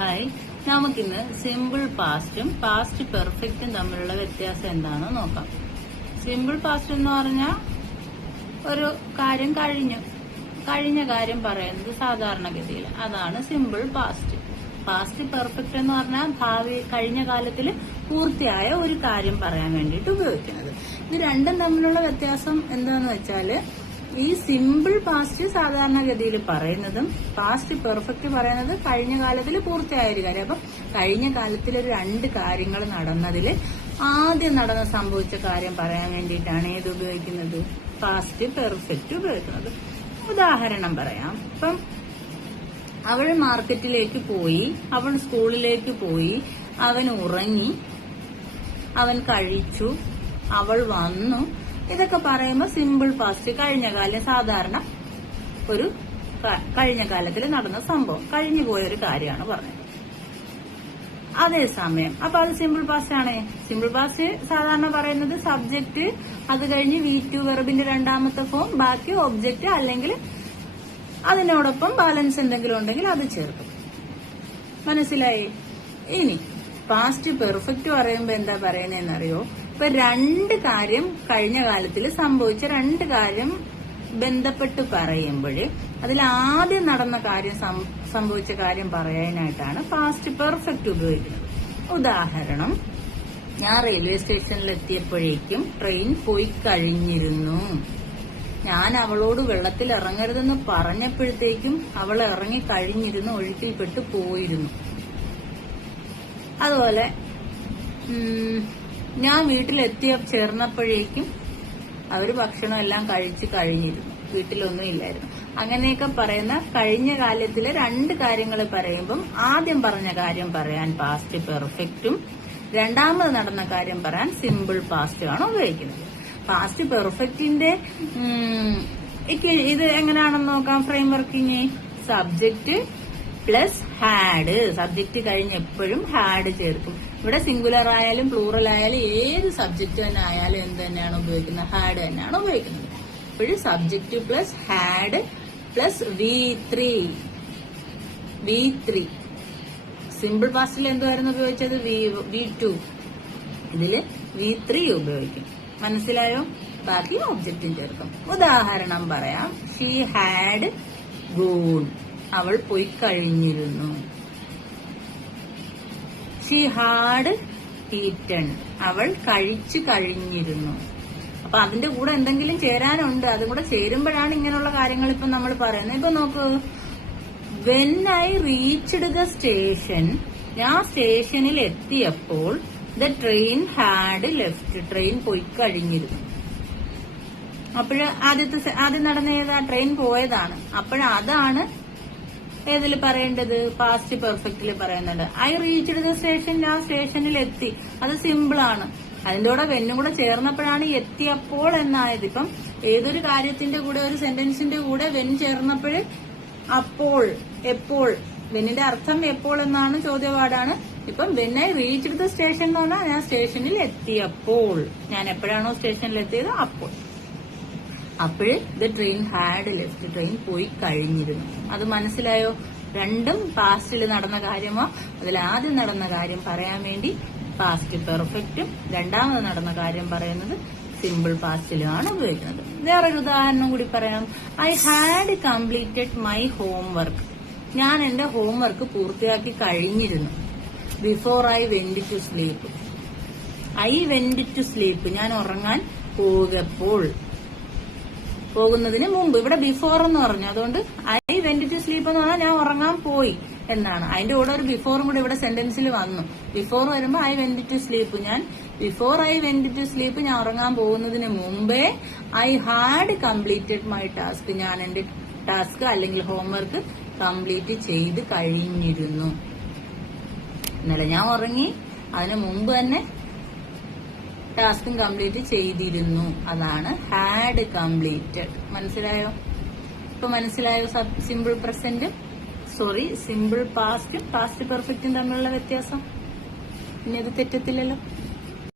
Hi, നമുക്കിന്ന് simple പാസ്റ്റും past പെർഫെക്റ്റും തമ്മിലുള്ള വ്യത്യാസം എന്താണെന്ന് നോക്കാം. സിമ്പിൾ പാസ്റ്റ് എന്ന് പറഞ്ഞാൽ ഒരു കാര്യം കഴിഞ്ഞ കാര്യം പറയുന്നത് സാധാരണഗതിയിൽ, അതാണ് സിമ്പിൾ പാസ്റ്റ്. പാസ്റ്റ് പെർഫെക്റ്റ് എന്ന് പറഞ്ഞാൽ കഴിഞ്ഞ കാലത്തിൽ പൂർത്തിയായ ഒരു കാര്യം പറയാൻ വേണ്ടിയിട്ട് ഉപയോഗിക്കുന്നത്. ഇത് രണ്ടും തമ്മിലുള്ള വ്യത്യാസം എന്താന്ന് വെച്ചാല്, ഈ സിമ്പിൾ പാസ്റ്റ് സാധാരണഗതിയിൽ പറയുന്നതും പാസ്റ്റ് പെർഫെക്റ്റ് പറയുന്നത് കഴിഞ്ഞ കാലത്തിൽ പൂർത്തിയായ ഒരു കാര്യം. അപ്പം കഴിഞ്ഞ കാലത്തിൽ ഒരു രണ്ട് കാര്യങ്ങൾ നടന്നതിൽ ആദ്യം സംഭവിച്ച കാര്യം പറയാൻ വേണ്ടിയിട്ടാണ് ഏത് ഉപയോഗിക്കുന്നത്, പാസ്റ്റ് പെർഫെക്റ്റ് ഉപയോഗിക്കുന്നത്. ഉദാഹരണം പറയാം. ഇപ്പം അവൾ മാർക്കറ്റിലേക്ക് പോയി, അവൾ സ്കൂളിലേക്ക് പോയി, അവൻ ഉറങ്ങി, അവൻ കഴിച്ചു, അവൾ വന്നു. ഇതൊക്കെ പറയുമ്പോൾ സിമ്പിൾ പാസ്റ്റ് കഴിഞ്ഞ കാലം, സാധാരണ ഒരു കഴിഞ്ഞ കാലത്തിൽ നടന്ന സംഭവം, കഴിഞ്ഞു പോയൊരു കാര്യമാണ് പറഞ്ഞത്. അതേസമയം അപ്പൊ അത് സിമ്പിൾ പാസ്റ്റ് ആണ്. സിമ്പിൾ പാസ്റ്റ് സാധാരണ പറയുന്നത് സബ്ജക്ട്, അത് കഴിഞ്ഞ് V2 വെർബിന്റെ രണ്ടാമത്തെ ഫോം, ബാക്കി ഒബ്ജക്റ്റ് അല്ലെങ്കിൽ അതിനോടൊപ്പം ബാലൻസ് എന്തെങ്കിലും ഉണ്ടെങ്കിൽ അത് ചേർക്കും. മനസ്സിലായി? ഇനി പാസ്റ്റ് പെർഫെക്റ്റ് പറയുമ്പോ എന്താ പറയുന്നതെന്നറിയോ? ഇപ്പൊ രണ്ട് കാര്യം കഴിഞ്ഞ കാലത്തിൽ സംഭവിച്ച രണ്ട് കാര്യം ബന്ധപ്പെട്ട് പറയുമ്പോൾ അതിൽ ആദ്യം നടന്ന കാര്യം സംഭവിച്ച കാര്യം പറയാനായിട്ടാണ് പാസ്റ്റ് പെർഫെക്റ്റ് ഉപയോഗിക്കുന്നത്. ഉദാഹരണം, ഞാൻ റെയിൽവേ സ്റ്റേഷനിൽ എത്തിയപ്പോഴേക്കും ട്രെയിൻ പോയി കഴിഞ്ഞിരുന്നു. ഞാൻ അവളോട് വെള്ളത്തിൽ ഇറങ്ങരുതെന്ന് പറഞ്ഞപ്പോഴത്തേക്കും അവൾ ഇറങ്ങി കഴിഞ്ഞിരുന്നു, ഒഴുക്കിൽപ്പെട്ട് പോയിരുന്നു. അതുപോലെ ഞാൻ ചേർന്നപ്പോഴേക്കും അവര് ഭക്ഷണം എല്ലാം കഴിച്ചു കഴിഞ്ഞിരുന്നു, വീട്ടിലൊന്നും ഇല്ലായിരുന്നു. അങ്ങനെയൊക്കെ പറയുന്ന കഴിഞ്ഞ കാലത്തിലെ രണ്ട് കാര്യങ്ങൾ പറയുമ്പം ആദ്യം പറഞ്ഞ കാര്യം പറയാൻ പാസ്റ്റ് പെർഫെക്റ്റും രണ്ടാമത് നടന്ന കാര്യം പറയാൻ സിമ്പിൾ പാസ്റ്റുമാണ് ഉപയോഗിക്കുന്നത്. പാസ്റ്റ് പെർഫെക്റ്റിന്റെ ഇത് എങ്ങനെയാണെന്ന് നോക്കാം. Frame working subject plus had. Subject കഴിഞ്ഞ് എപ്പോഴും ഹാഡ് ചേർക്കും. ഇവിടെ സിംഗുലർ ആയാലും പ്ലൂറൽ ആയാലും ഏത് സബ്ജക്റ്റ് തന്നെ ആയാലും എന്ത് തന്നെയാണ് ഉപയോഗിക്കുന്നത്, ഹാഡ് തന്നെയാണ് ഉപയോഗിക്കുന്നത്. ഇപ്പോഴും subject plus had plus V3. Simple പാസ്റ്റിൽ എന്തുവായിരുന്നു ഉപയോഗിച്ചത്, V2. ഇതില് V3 ഉപയോഗിക്കും. മനസ്സിലായോ? ബാക്കി ഒബ്ജക്റ്റും ചേർക്കും. ഉദാഹരണം പറയാം. She had gone. അവൾ പോയി കഴിഞ്ഞിരുന്നു. She had eaten. അവൾ കഴിച്ചു കഴിഞ്ഞിരുന്നു. അപ്പൊ അതിന്റെ കൂടെ എന്തെങ്കിലും ചേരാനുണ്ട്, അതും കൂടെ ചേരുമ്പോഴാണ് ഇങ്ങനെയുള്ള കാര്യങ്ങൾ ഇപ്പൊ നമ്മൾ പറയുന്നത്. ഇപ്പൊ നോക്കൂ, when I reached the station. ഞാൻ സ്റ്റേഷനിൽ എത്തിയപ്പോൾ the train had left. Train പോയി കഴിഞ്ഞിരുന്നു. ആദ്യം നടന്ന ഏതാ, ട്രെയിൻ പോയതാണ്. അതാണ് ഏതിൽ പറയേണ്ടത്, പാസ്റ്റ് പെർഫെക്റ്റിൽ പറയുന്നുണ്ട്. I reached the station. ഞാൻ സ്റ്റേഷനിൽ എത്തി. അത് സിമ്പിൾ ആണ്. അതിന്റെ കൂടെ വെന്നും കൂടെ ചേർന്നപ്പോഴാണ് എത്തിയപ്പോൾ എന്നായത്. ഇപ്പം ഏതൊരു കാര്യത്തിന്റെ കൂടെ, ഒരു സെന്റൻസിന്റെ കൂടെ വെൻ ചേർന്നപ്പോൾ അപ്പോൾ, എപ്പോൾ, വെന്നിന്റെ അർത്ഥം എപ്പോൾ എന്നാണ്, ചോദ്യപാടാണ്. ഇപ്പം when I reached the station എന്ന് പറഞ്ഞാൽ ഞാൻ സ്റ്റേഷനിൽ എത്തിയപ്പോൾ, ഞാൻ എപ്പോഴാണോ സ്റ്റേഷനിൽ എത്തിയത് അപ്പോൾ. അപ്പോഴ് the train had left. Train പോയി കഴിഞ്ഞിരുന്നു. അത് മനസ്സിലായോ? രണ്ടും പാസ്റ്റിൽ നടന്ന കാര്യമോ, അതിൽ ആദ്യം നടന്ന കാര്യം പറയാൻ വേണ്ടി പാസ്റ്റ് പെർഫെക്റ്റും രണ്ടാമത് നടന്ന കാര്യം പറയുന്നത് സിമ്പിൾ പാസ്റ്റിലുമാണ് ഉപയോഗിക്കുന്നത്. വേറൊരു ഉദാഹരണം കൂടി പറയാം. I had completed my homework. ഞാൻ എന്റെ ഹോംവർക്ക് പൂർത്തിയാക്കി കഴിഞ്ഞിരുന്നു. Before I went to sleep. I went to sleep. ഞാൻ ഉറങ്ങാൻ പോകുന്നതിന് മുമ്പ്. ഇവിടെ ബിഫോർ എന്ന് പറഞ്ഞു, അതുകൊണ്ട് ഐ വെന്റ് ടു സ്ലീപ്പ് എന്ന് പറഞ്ഞാൽ ഞാൻ ഉറങ്ങാൻ പോയി എന്നാണ്. അതിന്റെ കൂടെ ഒരു ബിഫോറും കൂടെ ഇവിടെ സെന്റൻസിൽ വന്നു. ബിഫോർ വരുമ്പോ I went to sleep. Before I went to sleep, ഞാൻ ഉറങ്ങാൻ പോകുന്നതിന് മുമ്പേ I had completed my task. ഞാൻ എന്റെ ടാസ്ക് അല്ലെങ്കിൽ ഹോംവർക്ക് കംപ്ലീറ്റ് ചെയ്ത് കഴിഞ്ഞിരുന്നു. ഇന്നലെ ഞാൻ ഉറങ്ങി, അതിന് മുമ്പ് തന്നെ ടാസ്കും കംപ്ലീറ്റ് ചെയ്തിരുന്നു. അതാണ് ഹാഡ് കംപ്ലീറ്റഡ്. മനസ്സിലായോ? ഇപ്പൊ മനസ്സിലായോ സിമ്പിൾ പാസ്റ്റും പാസ്റ്റ് പെർഫെക്റ്റും തമ്മിലുള്ള വ്യത്യാസം? ഇനി അത് തെറ്റത്തില്ലല്ലോ.